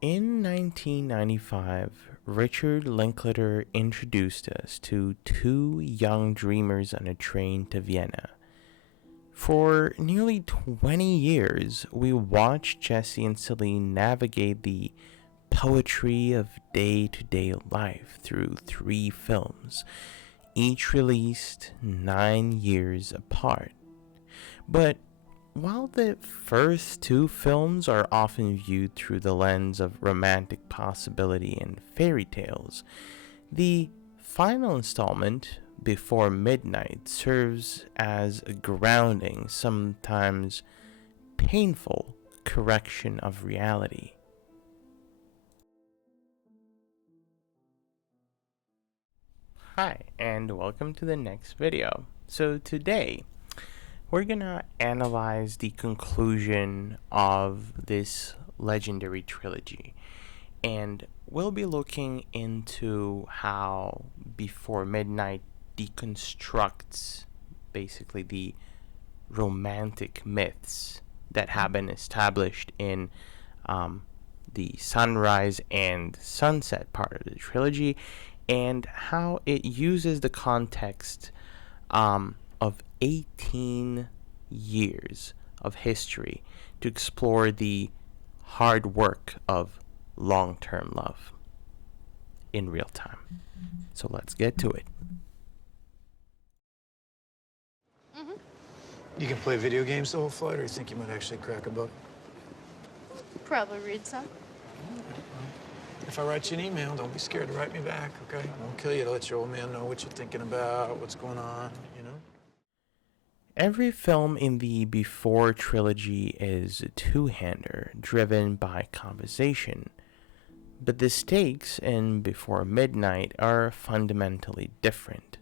In 1995, Richard Linklater introduced us to two young dreamers on a train to Vienna. For nearly 20 years, we watched Jesse and Céline navigate the poetry of day-to-day life through three films, each released 9 years apart. But while the first two films are often viewed through the lens of romantic possibility and fairy tales, the final installment, Before Midnight, serves as a grounding, sometimes painful, correction of reality. Hi, and welcome to the next video. So today, we're gonna analyze the conclusion of this legendary trilogy, and we'll be looking into how Before Midnight deconstructs basically the romantic myths that have been established in the sunrise and sunset part of the trilogy, and how it uses the context of 18 years of history to explore the hard work of long-term love in real time. So let's get to it. You can play video games the whole flight, or you think you might actually crack a book? Probably read some. If I write you an email, don't be scared to write me back, okay? I won't kill you to let your old man know what you're thinking about, what's going on, you know? Every film in the Before trilogy is a two-hander driven by conversation, but the stakes in Before Midnight are fundamentally different.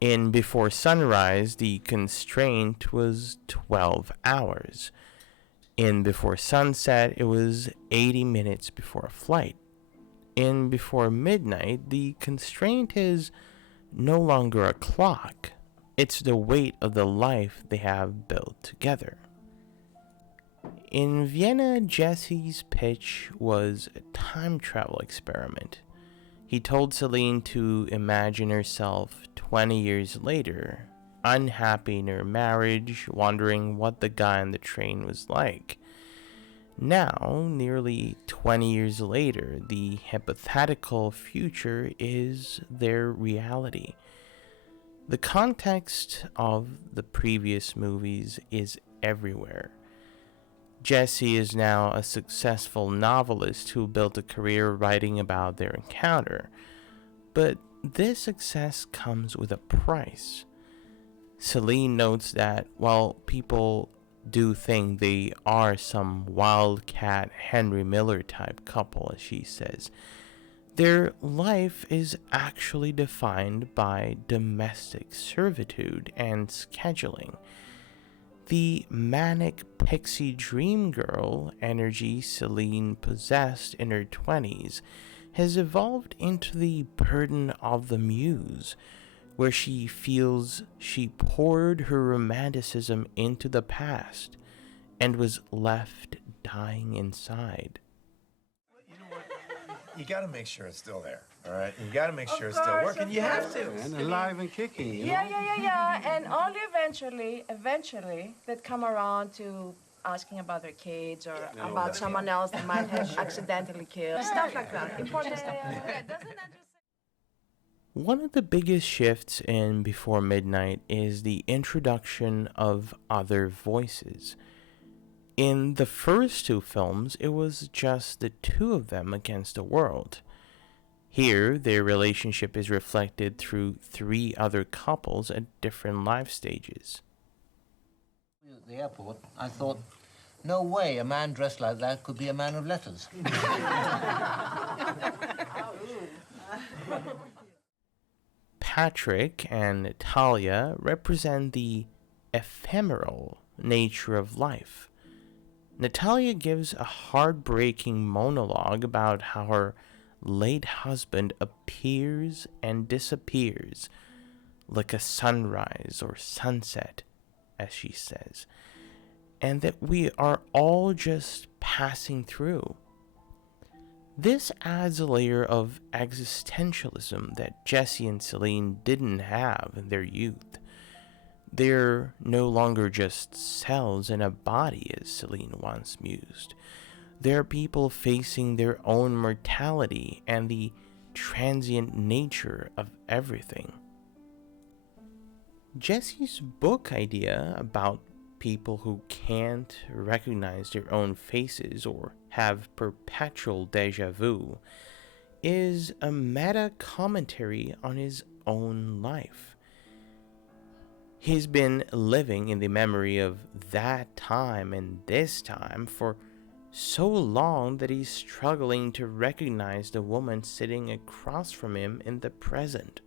In Before Sunrise, the constraint was 12 hours. In Before Sunset, it was 80 minutes before a flight. In Before Midnight, the constraint is no longer a clock. It's the weight of the life they have built together. In Vienna, Jesse's pitch was a time travel experiment. He told Céline to imagine herself 20 years later, unhappy in her marriage, wondering what the guy on the train was like. Now, nearly 20 years later, the hypothetical future is their reality. The context of the previous movies is everywhere. Jesse is now a successful novelist who built a career writing about their encounter, but this success comes with a price. Céline notes that while people do think they are some wildcat Henry Miller type couple, as she says, their life is actually defined by domestic servitude and scheduling. The manic pixie dream girl energy Céline possessed in her 20s has evolved into the burden of the muse, where she feels she poured her romanticism into the past and was left dying inside. You know what? You gotta make sure it's still there, all right? You gotta make sure it's still working. You have to. And alive and kicking, you know? Yeah. And only eventually, they'd come around to asking about their kids or about someone else they might have accidentally killed. Stuff like that. Important stuff. One of the biggest shifts in Before Midnight is the introduction of other voices. In the first two films, it was just the two of them against the world. Here, their relationship is reflected through three other couples at different life stages. At the airport, I thought, no way a man dressed like that could be a man of letters. Patrick and Natalia represent the ephemeral nature of life. Natalia gives a heartbreaking monologue about how her late husband appears and disappears like a sunrise or sunset, as she says, and that we are all just passing through. This adds a layer of existentialism that Jesse and Céline didn't have in their youth. They're no longer just cells in a body, as Céline once mused. They're people facing their own mortality and the transient nature of everything. Jesse's book idea about people who can't recognize their own faces or have perpetual deja vu is a meta commentary on his own life. He's been living in the memory of that time and this time for so long that he's struggling to recognize the woman sitting across from him in the present.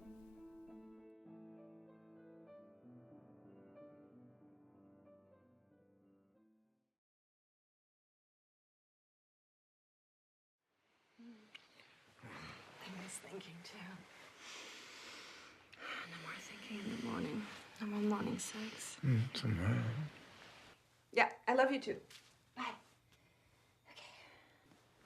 I was thinking too. No more thinking in the morning. No more morning sex. Tomorrow. Yeah, I love you too. Bye.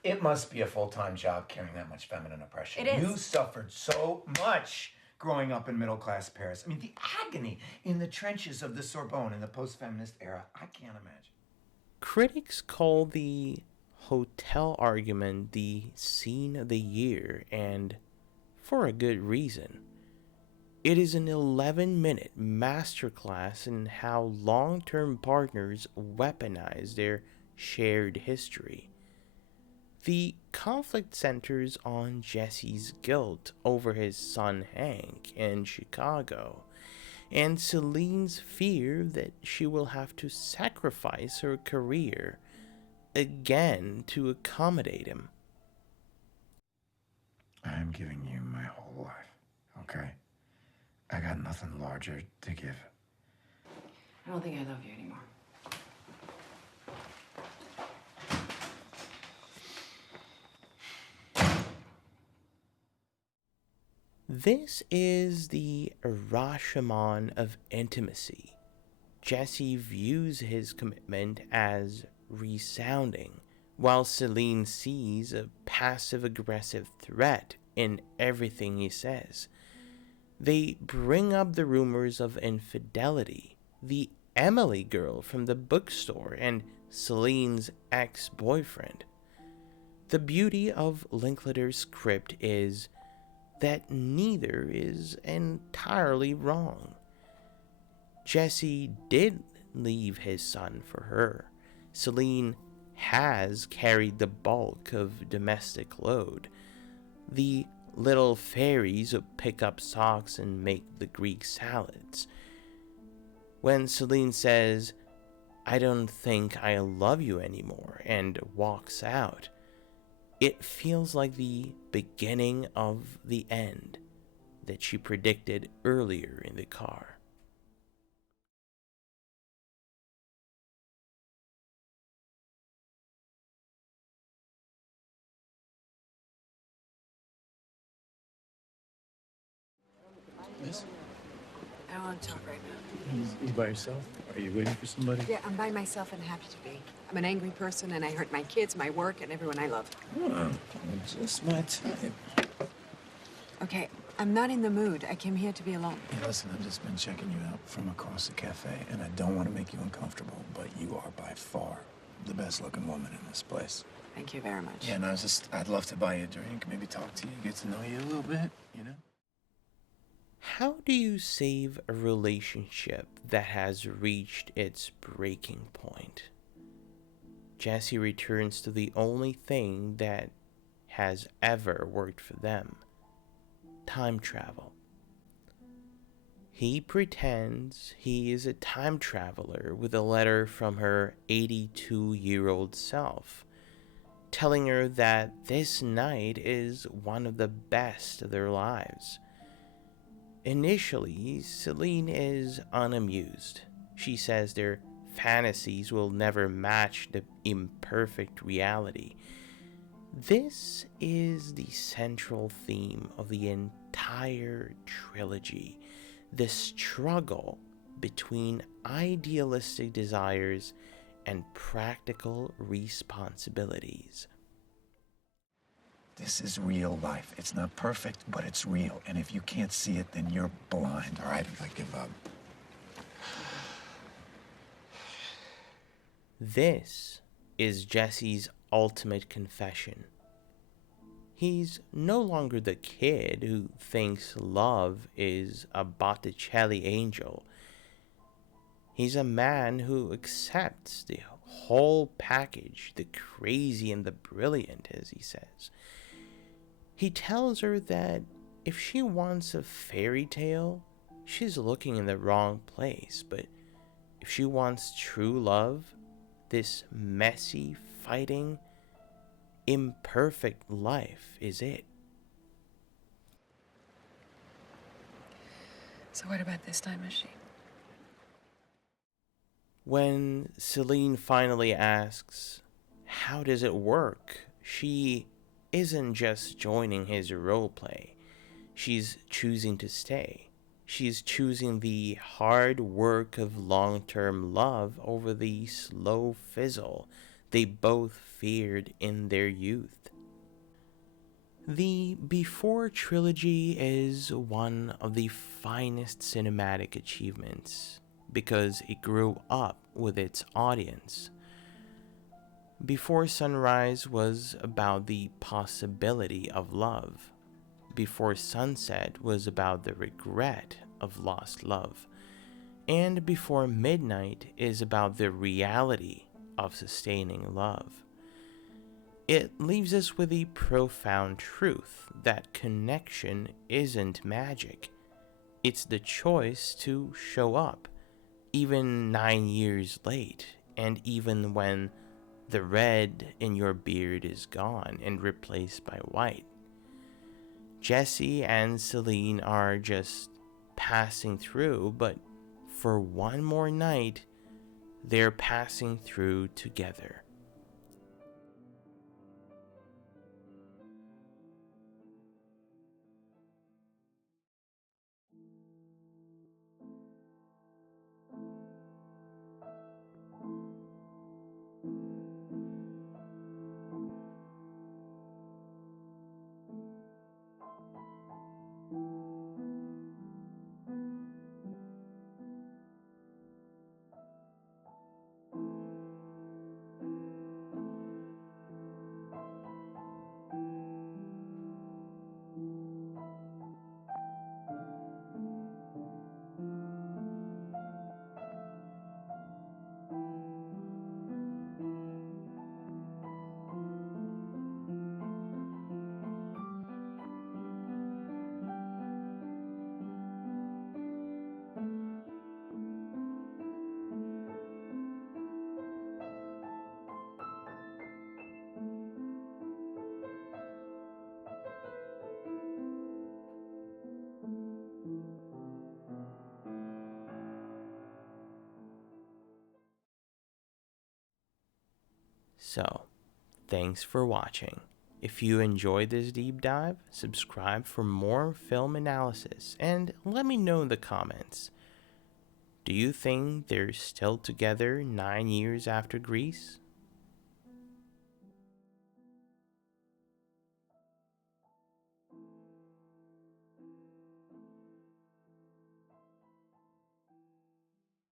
It must be a full-time job carrying that much feminine oppression. It is. You suffered so much growing up in middle-class Paris. I mean, the agony in the trenches of the Sorbonne in the post-feminist era, I can't imagine. Critics call the hotel argument the scene of the year, and for a good reason. It is an 11-minute masterclass in how long-term partners weaponize their shared history. The conflict centers on Jesse's guilt over his son Hank in Chicago, and Celine's fear that she will have to sacrifice her career again to accommodate him. I'm giving you my whole life, okay? I got nothing larger to give. I don't think I love you anymore. This is the Rashomon of intimacy. Jesse views his commitment as resounding, while Céline sees a passive-aggressive threat in everything he says. They bring up the rumors of infidelity, the Emily girl from the bookstore, and Celine's ex-boyfriend. The beauty of Linklater's script is that neither is entirely wrong. Jesse did leave his son for her. Céline has carried the bulk of domestic load. The little fairies who pick up socks and make the Greek salads. When Céline says, "I don't think I love you anymore," and walks out, it feels like the beginning of the end that she predicted earlier in the car. Miss? I don't want to talk right now. You by yourself? Are you waiting for somebody? Yeah, I'm by myself and happy to be. I'm an angry person and I hurt my kids, my work, and everyone I love. Oh, just my type. Okay, I'm not in the mood. I came here to be alone. Hey, listen, I've just been checking you out from across the cafe, and I don't want to make you uncomfortable, but you are by far the best-looking woman in this place. Thank you very much. Yeah, and I'd love to buy you a drink, maybe talk to you, get to know you a little bit, you know? How do you save a relationship that has reached its breaking point? Jesse returns to the only thing that has ever worked for them: time travel. He pretends he is a time traveler with a letter from her 82-year-old self, telling her that this night is one of the best of their lives. Initially, Céline is unamused. She says their fantasies will never match the imperfect reality. This is the central theme of the entire trilogy: the struggle between idealistic desires and practical responsibilities. This is real life. It's not perfect, but it's real. And if you can't see it, then you're blind. All right, I give up. This is Jesse's ultimate confession. He's no longer the kid who thinks love is a Botticelli angel. He's a man who accepts the whole package, the crazy and the brilliant, as he says. He tells her that if she wants a fairy tale, she's looking in the wrong place. But if she wants true love, this messy, fighting, imperfect life is it. So what about this time machine? When Céline finally asks, how does it work? She isn't just joining his roleplay. She's choosing to stay. She's choosing the hard work of long-term love over the slow fizzle they both feared in their youth. The Before Trilogy is one of the finest cinematic achievements because it grew up with its audience. Before Sunrise was about the possibility of love. Before Sunset was about the regret of lost love. And Before Midnight is about the reality of sustaining love. It leaves us with the profound truth that connection isn't magic. It's the choice to show up, even 9 years late, and even when the red in your beard is gone and replaced by white. Jesse and Céline are just passing through, but for one more night, they're passing through together. So, thanks for watching. If you enjoyed this deep dive, subscribe for more film analysis and let me know in the comments. Do you think they're still together 9 years after Grease?